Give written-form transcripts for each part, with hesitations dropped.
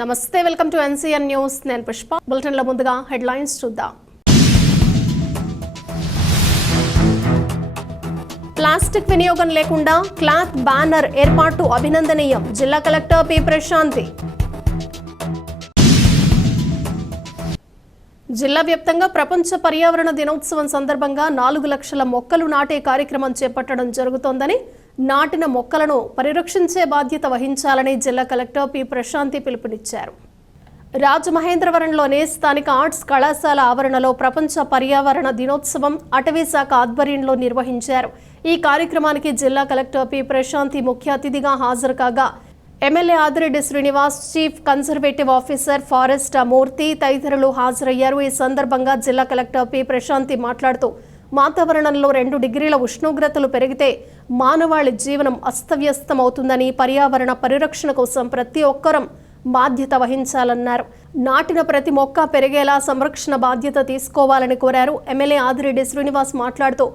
నమస్తే, welcome to NCN news. నేను పుష్ప. బులెటిన్లో ముందుగా హెడ్లైన్స్ చూద్దాం. ప్లాస్టిక్ వినియోగం లేకుండా క్లాత్ బ్యానర్ ఏర్పాటు అభినందనీయం. జిల్లా కలెక్టర్ పి ప్రశాంతి. జిల్లా వ్యాప్తంగా ప్రపంచ పర్యావరణ దినోత్సవం సందర్భంగా 4 లక్షల మొక్కలు నాటే కార్యక్రమం చేపట్టడం జరుగుతోందని, నాటిన మొక్కలను పరిరక్షించే బాధ్యత వహించాలని జిల్లా కలెక్టర్ పి ప్రశాంతి పిలుపునిచ్చారు. రాజమహేంద్రవరంలోని స్థానిక ఆర్ట్స్ కళాశాల ఆవరణలో ప్రపంచ పర్యావరణ దినోత్సవం అటవీ శాఖ ఆధ్వర్యంలో నిర్వహించారు. ఈ కార్యక్రమానికి జిల్లా కలెక్టర్ పి ప్రశాంతి ముఖ్య అతిథిగా హాజరు కాగా, MLA Adireddy Srinivas, chief conservative officer forest Murthy తదితరులు హాజరయ్యారు. ఈ సందర్భంగా జిల్లా కలెక్టర్ పి ప్రశాంతి మాట్లాడుతూ, వాతావరణంలో 2 డిగ్రీల ఉష్ణోగ్రతలు పెరిగితే మానవాళి జీవనం అస్తవ్యస్తమవుతుందని, పర్యావరణ పరిరక్షణ కోసం ప్రతి ఒక్కరం బాధ్యత వహించాలన్నారు. నాటిన ప్రతి మొక్క పెరిగేలా సంరక్షణ బాధ్యత తీసుకోవాలని కోరారు. ఎమ్మెల్యే ఆదిరెడ్డి శ్రీనివాస్ మాట్లాడుతూ,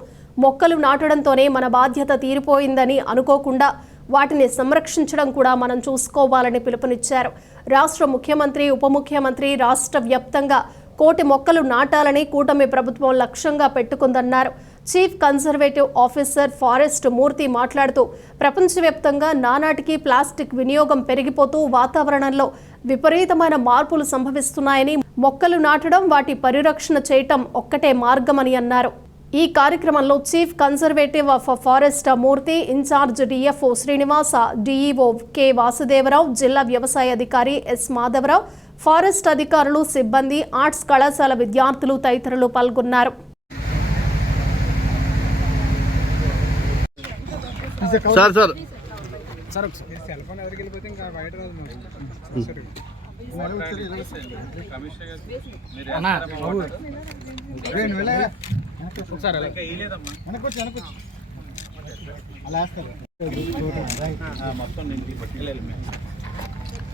మొక్కలు నాటడంతోనే మన బాధ్యత తీరిపోయిందని అనుకోకుండా వాటిని సంరక్షించడం కూడా మనం చూసుకోవాలని పిలుపునిచ్చారు. రాష్ట్ర ముఖ్యమంత్రి, ఉప ముఖ్యమంత్రి రాష్ట్ర వ్యాప్తంగా 1,000,000 మొక్కలు నాటాలని కూటమి ప్రభుత్వం లక్ష్యంగా పెట్టుకుందన్నారు. చీఫ్ కన్జర్వేటివ్ ఆఫీసర్ ఫారెస్ట్ మూర్తి మాట్లాడుతూ, ప్రపంచవ్యాప్తంగా నానాటికి ప్లాస్టిక్ వినియోగం పెరిగిపోతూ వాతావరణంలో విపరీతమైన మార్పులు సంభవిస్తున్నాయని, మొక్కలు నాటడం, వాటి పరిరక్షణ చేయటం ఒక్కటే మార్గమని అన్నారు. ఈ కార్యక్రమంలో chief conservative of forest Murthy, incharge DFO Srinivasa, DEO K Vasudevarao, జిల్లా వ్యవసాయ అధికారి ఎస్ మాధవరావు, ఫారెస్ట్ అధికారులు, సిబ్బంది, ఆర్ట్స్ కళాశాల విద్యార్థులు తదితరులు పాల్గొన్నారు.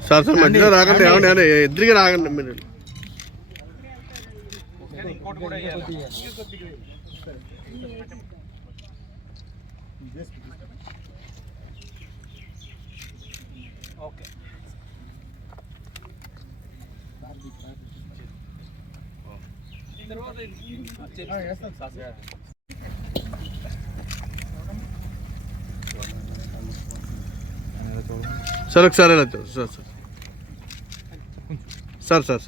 సార్ మధ్యలో రాకండి, ఏమండి ఎదురుగా రాకండి మీరు. సార్ ఒకసారి సార్ సార్ సార్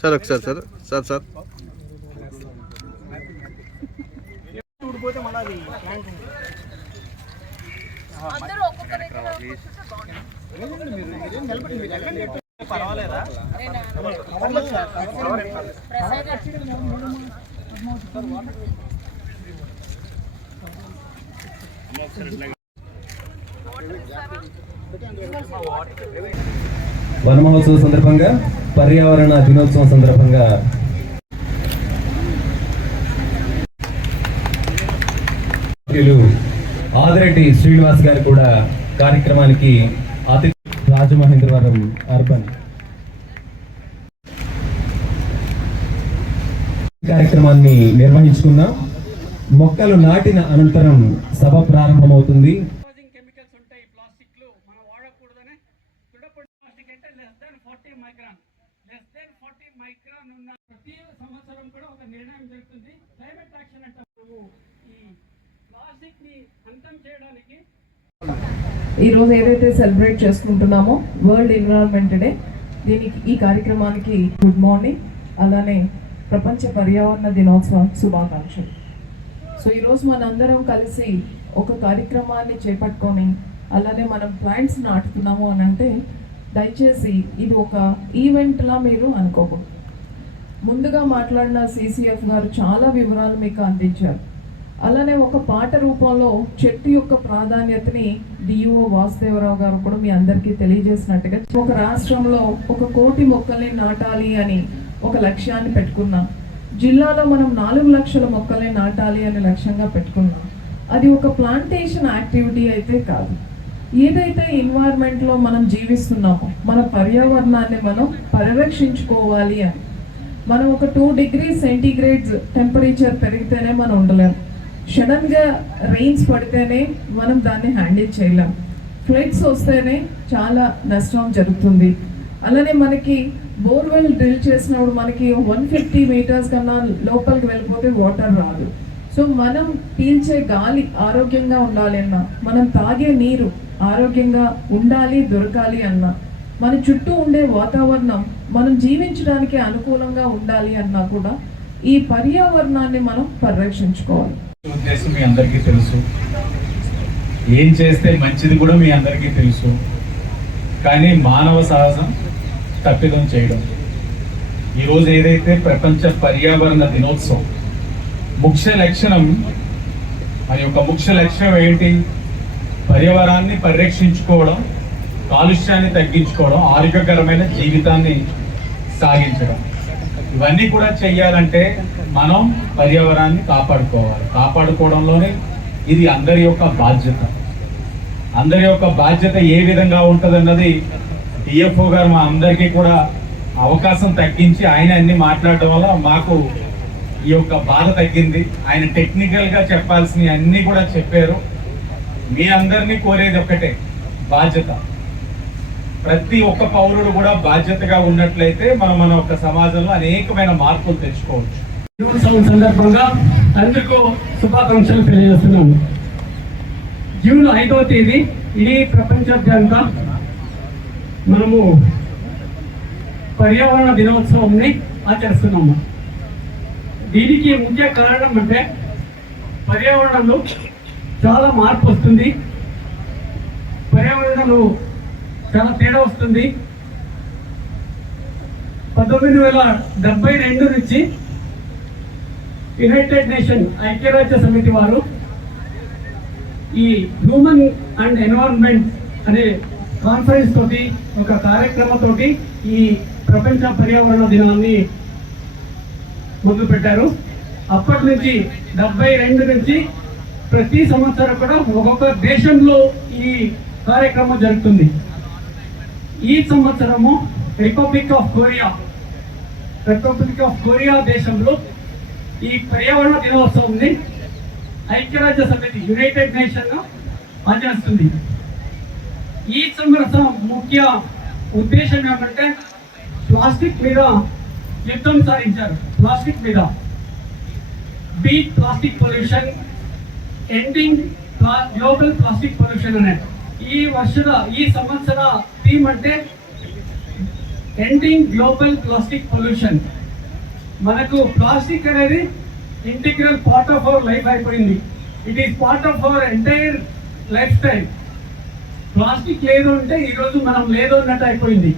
సార్ ఒకసారి సార్ సార్ సార్ వన మహోత్సవం సందర్భంగా, పర్యావరణ దినోత్సవం సందర్భంగా ఆదిరెడ్డి శ్రీనివాస్ గారు కూడా కార్యక్రమానికి రాజమహేంద్రవరం అర్బన్ కార్యక్రమాన్ని నిర్వహించుకున్నాం. మొక్కలు నాటిన అనంతరం సభ ప్రారంభమవుతుంది. ఈరోజు ఏదైతే సెలబ్రేట్ చేసుకుంటున్నామో వరల్డ్ ఎన్విరాన్మెంట్ డే, దీనికి ఈ కార్యక్రమానికి గుడ్ మార్నింగ్, అలానే ప్రపంచ పర్యావరణ దినోత్సవ శుభాకాంక్షలు. సో ఈరోజు మనందరం కలిసి ఒక కార్యక్రమాన్ని చేపట్టుకొని అలానే మనం ప్లాంట్స్ నాటుతున్నాము అని అంటే, దయచేసి ఇది ఒక ఈవెంట్లా మీరు అనుకోకూడదు. ముందుగా మాట్లాడిన సిసిఎఫ్ గారు చాలా వివరాలు మీకు అందించారు. అలానే ఒక పాట రూపంలో చెట్టు యొక్క ప్రాధాన్యతని డిఓ వాసుదేవరావు గారు కూడా మీ అందరికీ తెలియజేసినట్టుగా, ఒక రాష్ట్రంలో 1,000,000 మొక్కల్ని నాటాలి అని ఒక లక్ష్యాన్ని పెట్టుకున్నాం. జిల్లాలో మనం 4 లక్షల మొక్కల్ని నాటాలి అని లక్ష్యంగా పెట్టుకున్నాం. అది ఒక ప్లాంటేషన్ యాక్టివిటీ అయితే కాదు. ఏదైతే ఎన్వైరన్మెంట్లో మనం జీవిస్తున్నామో, మన పర్యావరణాన్ని మనం పరిరక్షించుకోవాలి అని, మనం ఒక 2 degrees సెంటీగ్రేడ్స్ టెంపరేచర్ పెరిగితేనే మనం ఉండలేము. సడన్గా రెయిన్స్ పడితేనే మనం దాన్ని హ్యాండిల్ చేయలేం. ఫ్లడ్స్ వస్తేనే చాలా నష్టం జరుగుతుంది. అలానే మనకి బోర్వెల్ డ్రిల్ చేసినప్పుడు మనకి 150 మీటర్స్ కన్నా లోపలికి వెళ్ళిపోతే వాటర్ రాదు. సో మనం పీల్చే గాలి ఆరోగ్యంగా ఉండాలి అన్నా, మనం తాగే నీరు ఆరోగ్యంగా ఉండాలి దొరకాలి అన్నా, మన చుట్టూ ఉండే వాతావరణం మనం జీవించడానికి అనుకూలంగా ఉండాలి అన్నా కూడా ఈ పర్యావరణాన్ని మనం పరిరక్షించుకోవాలి. ఉద్దేశం మీ అందరికీ తెలుసు, ఏం చేస్తే మంచిది కూడా మీ అందరికీ తెలుసు. కానీ మానవ సహజం తప్పిదం చేయడం. ఈరోజు ఏదైతే ప్రపంచ పర్యావరణ దినోత్సవం ముఖ్య లక్షణం, మరి యొక్క ముఖ్య లక్ష్యం ఏంటి? పర్యావరణాన్ని పరిరక్షించుకోవడం, కాలుష్యాన్ని తగ్గించుకోవడం, ఆరోగ్యకరమైన జీవితాన్ని సాగించడం. ఇవన్నీ కూడా చెయ్యాలంటే మనం పర్యావరణాన్ని కాపాడుకోవాలి. కాపాడుకోవడంలోనే ఇది అందరి యొక్క బాధ్యత. అందరి యొక్క బాధ్యత ఏ విధంగా ఉంటుందన్నది డిఎఫ్ఓ గారు మా అందరికీ కూడా అవకాశం తగ్గించి ఆయన అన్ని మాట్లాడడం వల్ల మాకు ఈ యొక్క బాధ తగ్గింది. ఆయన టెక్నికల్గా చెప్పాల్సినవి అన్నీ కూడా చెప్పారు. మీ అందరినీ కోరేది ఒక్కటే, బాధ్యత. ప్రతి ఒక్క పౌరుడు కూడా బాధ్యతగా ఉన్నట్లయితే మనం మన యొక్క సమాజంలో అనేకమైన మార్పులు తెచ్చుకోవచ్చు. దినోత్సవం సందర్భంగా అందరికీ శుభాకాంక్షలు తెలియజేస్తున్నాము. జూన్ 5వ తేదీ ఇడీ ప్రపంచవ్యాప్తంగా మనము పర్యావరణ దినోత్సవంని ఆచరిస్తున్నాము. దీనికి ముఖ్య కారణం అంటే పర్యావరణంలో చాలా మార్పు వస్తుంది, పర్యావరణంలో చాలా తేడా వస్తుంది. 1972 నుంచి యునైటెడ్ నేషన్ ఐక్యరాజ్య సమితి వారు ఈ హ్యూమన్ అండ్ ఎన్విరాన్మెంట్ అనే కాన్ఫరెన్స్ తోటి, ఒక కార్యక్రమంతోటి ఈ ప్రపంచ పర్యావరణ దినాన్ని మొదలుపెట్టారు. అప్పటి నుంచి 72 నుంచి ప్రతి సంవత్సరం కూడా ఒక్కొక్క దేశంలో ఈ కార్యక్రమం జరుగుతుంది. ఈ సంవత్సరము రిపబ్లిక్ ఆఫ్ కొరియా దేశంలో ఈ పర్యావరణ దినోత్సవంని ఐక్యరాజ్య సమితి యునైటెడ్ నేషన్ ఆచరిస్తుంది. ఈ సంవత్సరం ముఖ్య ఉద్దేశం ఏమంటే ప్లాస్టిక్ మీద యుద్ధం సాధించారు. ప్లాస్టిక్ మీద beat plastic pollution, ending global plastic pollution అనే ఈ సంవత్సర థీమ్ అంటే ఎండింగ్ గ్లోబల్ ప్లాస్టిక్ పొల్యూషన్. మనకు ప్లాస్టిక్ అనేది integral part of our life అయిపోయింది. It is part of our entire life style. Plastic లేదు అంటే ఈరోజు మనం లేదు అన్నట్టు అయిపోయింది.